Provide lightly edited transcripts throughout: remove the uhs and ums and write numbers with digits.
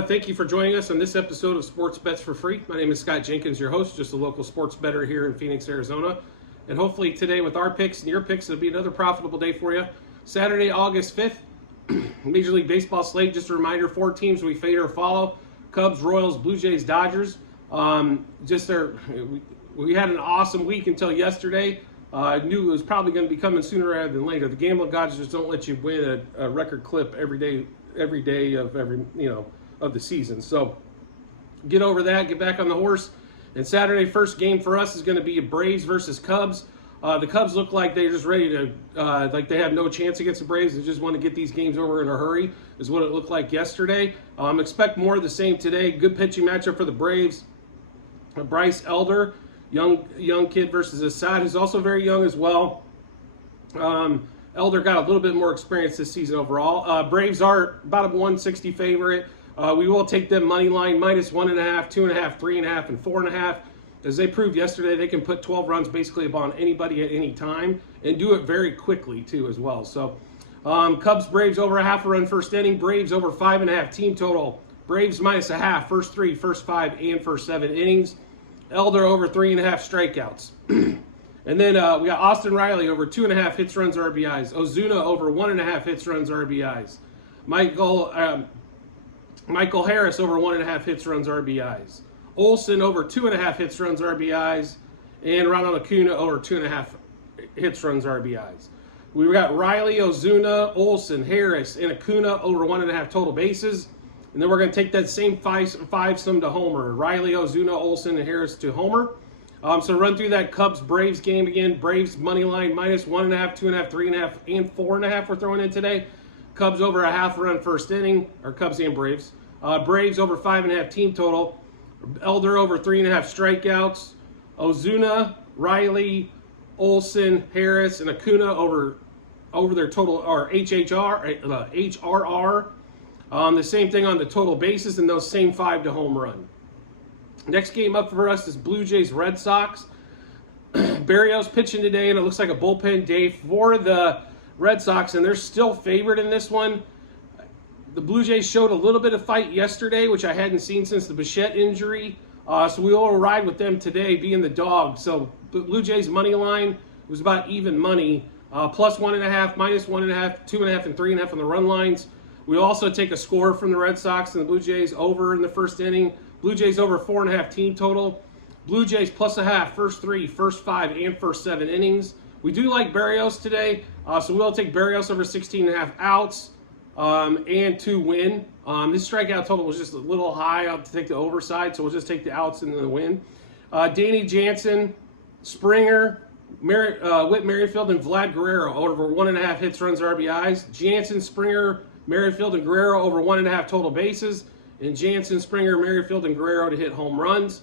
Thank you for joining us on this episode of Sports Bets for Free. My name is Scott Jenkins, your host, just a local sports bettor here in Phoenix, Arizona. And hopefully today with our picks and your picks, it'll be another profitable day for you. Saturday, August 5th, Major League Baseball slate. Just a reminder, 4 teams we fade or follow: Cubs, Royals, Blue Jays, Dodgers. We had an awesome week until yesterday. I knew it was probably going to be coming sooner rather than later. The gambling gods just don't let you win a record clip every day of the season. So get over that, get back on the horse. And Saturday, first game for us is going to be Braves versus Cubs. The Cubs look like they're just ready to, like they have no chance against the Braves. They just want to get these games over in a hurry, is what it looked like yesterday. Expect more of the same today. Good pitching matchup for the Braves. Bryce Elder, young kid versus Assad, who's also very young as well. Elder got a little bit more experience this season overall. Braves are about a 160 favorite. We will take them money line, -1.5, 2.5, 3.5, and 4.5. As they proved yesterday, they can put 12 runs basically upon anybody at any time and do it very quickly too as well. So Cubs, Braves over a half a run first inning. Braves over 5.5 team total. Braves -0.5 first 3, first 5, and first 7 innings. Elder over 3.5 strikeouts. And then we got Austin Riley over 2.5 hits, runs, RBIs. Ozuna over 1.5 hits, runs, RBIs. Michael Harris over 1.5 hits, runs, RBIs. Olsen over 2.5 hits, runs, RBIs. And Ronald Acuna over 2.5 hits, runs, RBIs. We've got Riley, Ozuna, Olsen, Harris, and Acuna over 1.5 total bases. And then we're going to take that same five sum to homer. Riley, Ozuna, Olsen, and Harris to homer. So run through that Cubs-Braves game again. Braves money line -1.5, 2.5, 3.5, and 4.5 we're throwing in today. Cubs over a half run first inning, or Cubs and Braves. Braves over 5.5 team total. Elder over 3.5 strikeouts. Ozuna, Riley, Olsen, Harris, and Acuna over their total, or HRR. The same thing on the total bases, and those same 5 to home run. Next game up for us is Blue Jays Red Sox. Berrios pitching today, and it looks like a bullpen day for the Red Sox, and they're still favored in this one. The Blue Jays showed a little bit of fight yesterday, which I hadn't seen since the Bichette injury. So we will ride with them today, being the dog. So the Blue Jays money line was about even money, +1.5, -1.5, 2.5, and 3.5 on the run lines. We also take a score from the Red Sox and the Blue Jays over in the first inning. Blue Jays over 4.5 team total. Blue Jays +0.5 first 3, first 5, and first 7 innings. We do like Berrios today, so we'll take Berrios over 16.5 outs and to win. This strikeout total was just a little high. I'll take the overside, so we'll just take the outs and the win. Danny Jansen, Springer, Whit Merrifield, and Vlad Guerrero over 1.5 hits, runs, RBIs. Jansen, Springer, Merrifield, and Guerrero over 1.5 total bases. And Jansen, Springer, Merrifield, and Guerrero to hit home runs.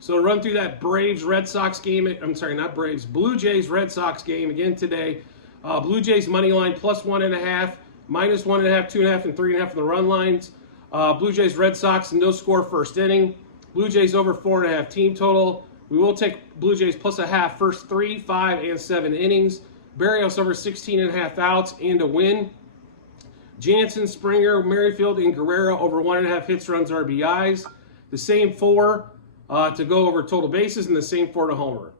So to run through that Braves-Red Sox game, I'm sorry, not Braves, Blue Jays-Red Sox game again today. Blue Jays money line +1.5, -1.5, 2.5, and 3.5 on the run lines. Blue Jays-Red Sox, no score first inning. Blue Jays over 4.5 team total. We will take Blue Jays +0.5 first 3, 5, and 7 innings. Berrios over 16.5 outs and a win. Jansen, Springer, Merrifield, and Guerrero over 1.5 hits, runs, RBIs. The same 4 to go over total bases, and the same 4 to homer.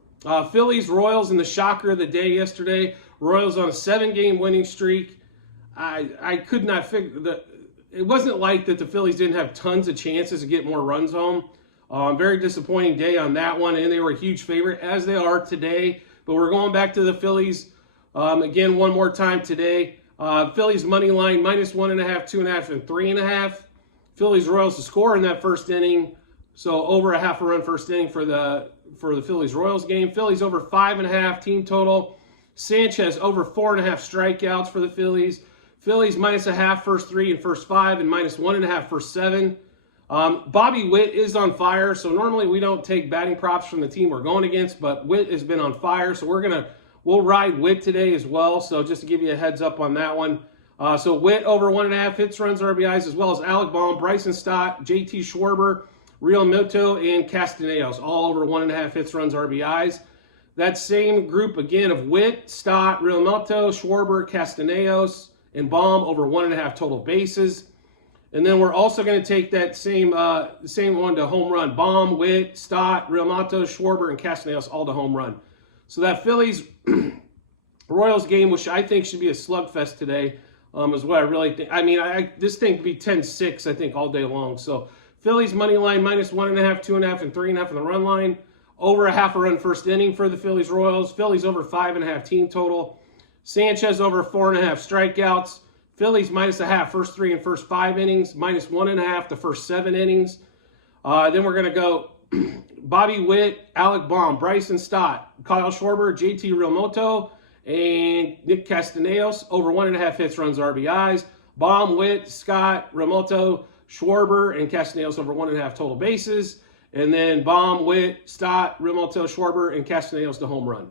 Phillies, Royals, and the shocker of the day yesterday. Royals on a 7-game winning streak. I could not figure that. It wasn't like that the Phillies didn't have tons of chances to get more runs home. Very disappointing day on that one, and they were a huge favorite, as they are today. But we're going back to the Phillies again one more time today. Phillies money line -1.5, 2.5, and 3.5. Phillies Royals to score in that first inning, so over a half a run first inning for the Phillies Royals game. Phillies over 5.5 team total. Sanchez over 4.5 strikeouts for the Phillies. Phillies -0.5 first 3 and first 5, and -1.5 first 7. Bobby Witt is on fire, so normally we don't take batting props from the team we're going against, but Witt has been on fire, so we'll ride Witt today as well. So just to give you a heads up on that one. So Witt over 1.5 hits, runs, RBIs, as well as Alec Baum, Bryson Stott, JT Schwarber, Real Muto, and Castellanos, all over 1.5 hits, runs, RBIs. That same group again of Witt, Stott, Real Muto, Schwarber, Castellanos, and Baum over 1.5 total bases. And then we're also going to take that same one to home run. Baum, Witt, Stott, Realmuto, Schwarber, and Castellanos all to home run. So that Phillies Royals game, which I think should be a slugfest today, is what I really think. I mean, this thing could be 10-6, I think, all day long. So Phillies money line -1.5, 2.5, and 3.5 on the run line. Over a half a run first inning for the Phillies Royals. Phillies over 5.5 team total. Sanchez over 4.5 strikeouts. Phillies -0.5 first 3 and first 5 innings. -1.5 the first 7 innings. Then we're going to go Bobby Witt, Alec Baum, Bryson Stott, Kyle Schwarber, JT Realmuto, and Nick Castellanos over 1.5 hits, runs, RBIs. Baum, Witt, Scott, Realmuto, Schwarber, and Castellanos over 1.5 total bases. And then Baum, Witt, Stott, Realmuto, Schwarber, and Castellanos to home run.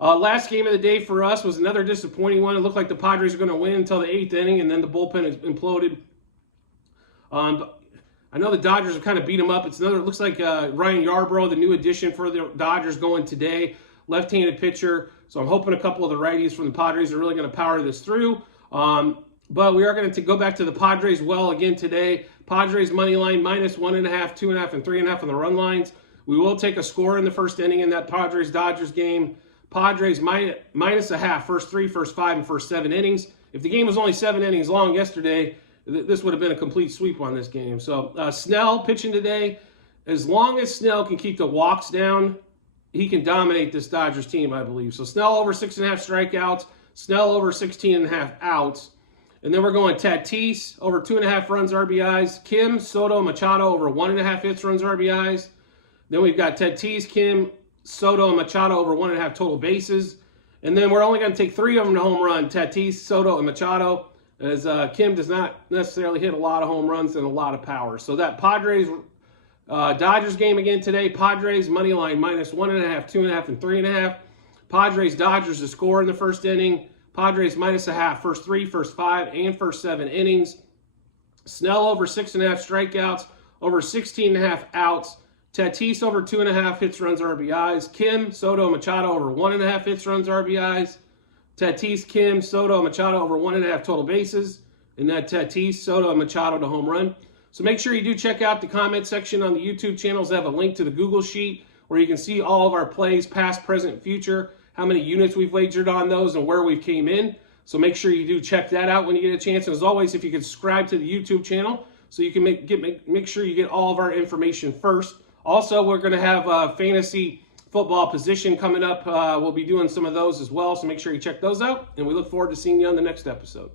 Last game of the day for us was another disappointing one. It looked like the Padres were going to win until the 8th inning, and then the bullpen imploded. I know the Dodgers have kind of beat them up. It looks like Ryan Yarbrough, the new addition for the Dodgers, going today. Left-handed pitcher. So I'm hoping a couple of the righties from the Padres are really going to power this through. But we are going to go back to the Padres well again today. Padres money line -1.5, 2.5, and 3.5 on the run lines. We will take a score in the first inning in that Padres-Dodgers game. Padres -0.5, first 3, first 5, and first 7 innings. If the game was only 7 innings long yesterday, this would have been a complete sweep on this game. So Snell pitching today. As long as Snell can keep the walks down, he can dominate this Dodgers team, I believe. So Snell over 6.5 strikeouts. Snell over 16.5 outs. And then we're going Tatis over 2.5 runs, RBIs. Kim, Soto, Machado over 1.5 hits, runs, RBIs. Then we've got Tatis, Kim, Soto, and Machado over 1.5 total bases. And then we're only going to take 3 of them to home run, Tatis, Soto, and Machado, as Kim does not necessarily hit a lot of home runs and a lot of power. So that Padres-Dodgers game again today, Padres money line -1.5, 2.5, and 3.5. Padres-Dodgers to score in the first inning. Padres -0.5, first 3, first 5, and first 7 innings. Snell over 6.5 strikeouts, over 16.5 outs. Tatis over 2.5 hits, runs, RBIs. Kim, Soto, Machado over 1.5 hits, runs, RBIs. Tatis, Kim, Soto, Machado over 1.5 total bases. And that Tatis, Soto, and Machado to home run. So make sure you do check out the comment section on the YouTube channels. They have a link to the Google Sheet where you can see all of our plays, past, present, future, how many units we've wagered on those, and where we came in. So make sure you do check that out when you get a chance. And as always, if you could subscribe to the YouTube channel so you can make sure you get all of our information first. Also, we're going to have fantasy football position coming up. We'll be doing some of those as well, so make sure you check those out. And we look forward to seeing you on the next episode.